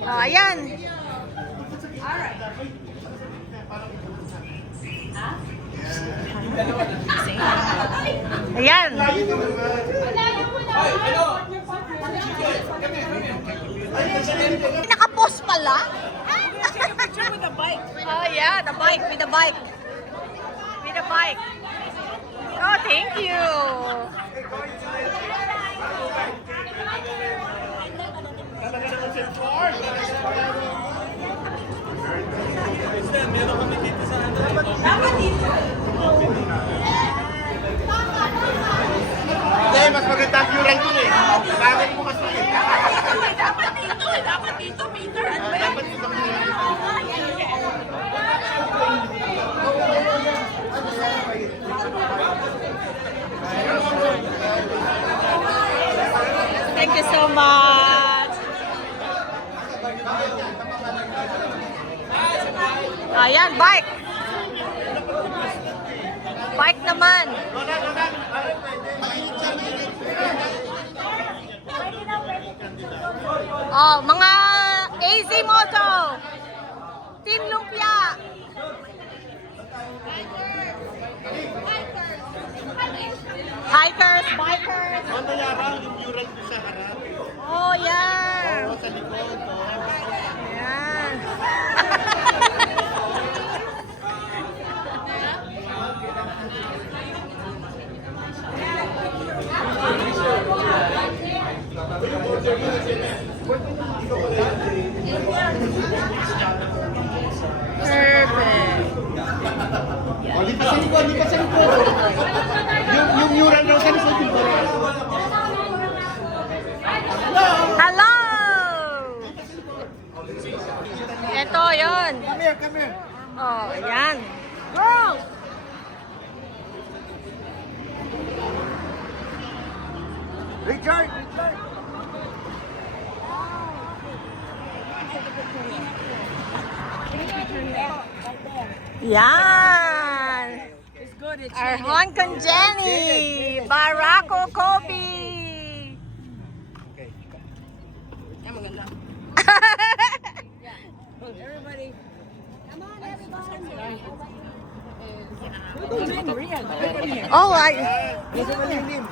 Oh, ayan. Ayan. Naka-post pala? Take a picture with the bike. Oh yeah, the bike, with the bike. With the bike. Oh, thank you. Hindi, mas maganda ang view right dun eh. Bakit mo kasi eh. Dapat dito, Peter. Ano ba yan? Dapat dito ang view right. Thank you so much. Ayan, bike. Bike naman. Oh, mga AZ Moto. Team Lumpia. Hikers, bikers. Ano yarang yung view right dun sa harap? Oh, yeah. Oo, sa likod. Ayan. Perfect. Oh, di pa sa likod, di pa sa likod. Yung mural daw sa likod yung mural. Hello! Ito, yun. Come here, come here. Oh, ayan. Girls! Richard! Yan! It's good. It's Arhon Conjeni! Barako Kobe! Okay. Yan, maganda. Everybody. Come on, everybody. Who's doing Rian? Oh, I... Gusto mo lilim?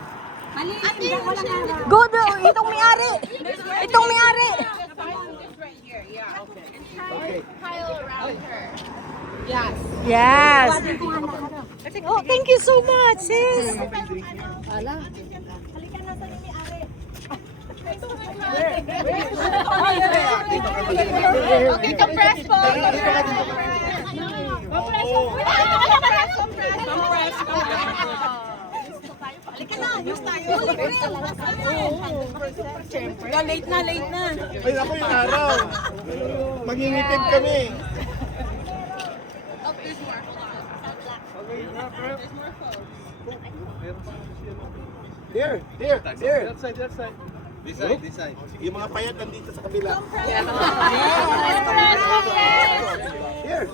Good! Itong may-ari! Itong may-ari! Okay. Yes! Oh, thank you so much, sis! Okay, compress po. Halika na, news tayo. Late na, late na. Ay, ako yung araw. Magingitib kami. Here, here, here. That side, that side. This side, this side. Yung mga payat nandito sa kabila. Here.